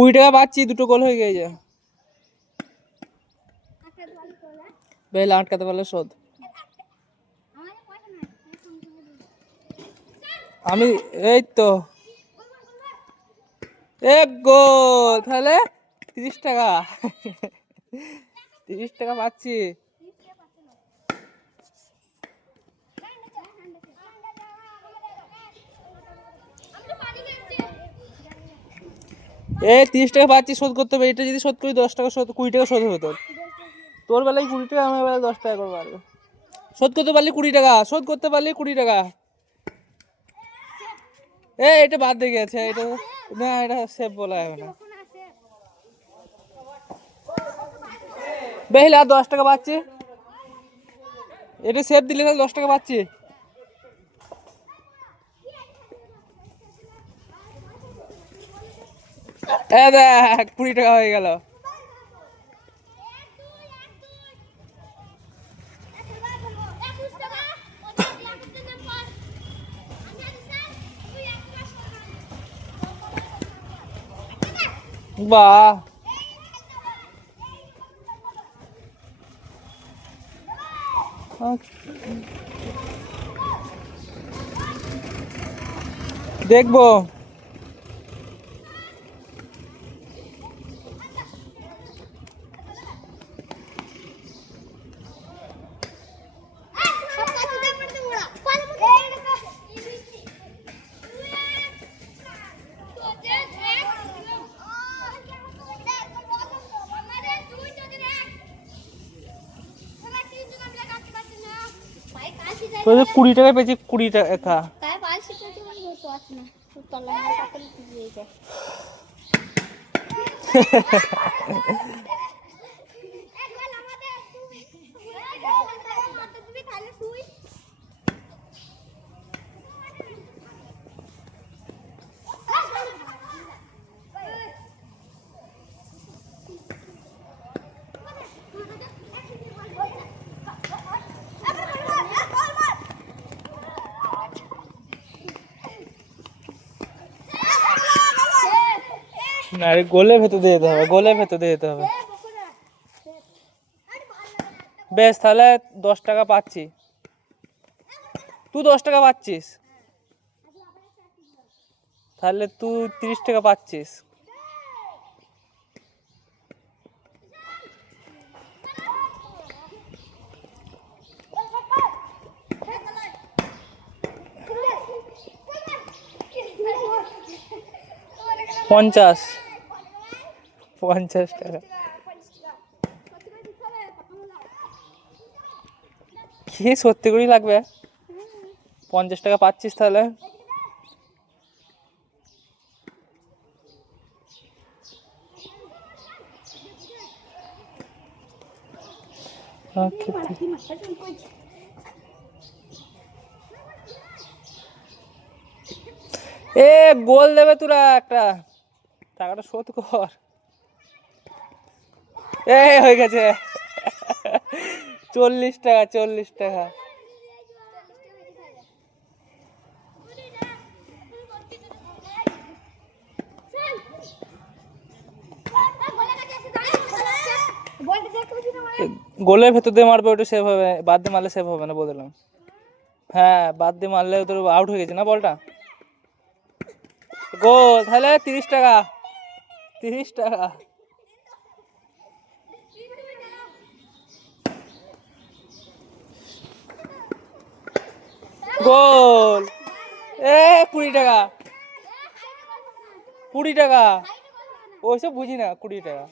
20 টাকা পাচ্ছি, দুটো গোল হয়ে গেছে। বেলা আটকাতে পারলে শোধ। আমি এই তো এক গোল, তাহলে 30 টাকা। 30 টাকা পাচ্ছি। এই 30 টাকা পাচ্ছি, শোধ করতে হবে। এটা যদি শোধ করি 10 টাকা শোধ, 20 টাকা শোধ হবে তোর। তোর বেলায় 20 টাকা, আমার বেলায় 10 টাকা করে পারবে। শোধ করতে পারলি 20 টাকা, শোধ করতে পারলি 20 টাকা। এটা বাদ দিয়ে গেছে, এটা না, এটা সেভ বলা হবে না। বেহিল আর 10 টাকা পাচ্ছি। এটা সেভ দিলে তাহলে 10 টাকা পাচ্ছি। দেখ 20 টাকা হয়ে গেল। বাহ, দেখবো। তো 20 টাকা পেয়েছি, 20 টাকা। না, গোলের ভেতর দিয়ে যেতে হবে, গোলের ভেতর দিয়ে যেতে হবে। বেশ, তাহলে 10 টাকা পাচ্ছি। তুই 10 টাকা পাচ্ছিস, তাহলে তুই 30 টাকা পাচ্ছিস। পঞ্চাশ 50 টাকা। কি সত্যি করেই লাগবে? 50 টাকা পাচ্ছিস তাহলে। গোল দেবে তোরা একটা, টাকাটা শোধ কর। হয়ে গেছে। 40 টাকা, 40 টাকা। গোলের ভেতর দিয়ে মারবে, ওটা সেভ হবে। বাদ দিয়ে মারলে সেভ হবে না, বলে দিলাম। হ্যাঁ, বাদ দিয়ে মারলে তোর আউট হয়ে গেছে না বলটা। গোল, তাহলে 30 টাকা। 30 টাকা। গোল। 20 টাকা। 20 টাকা। ওইসব বুঝি না, 20 টাকা।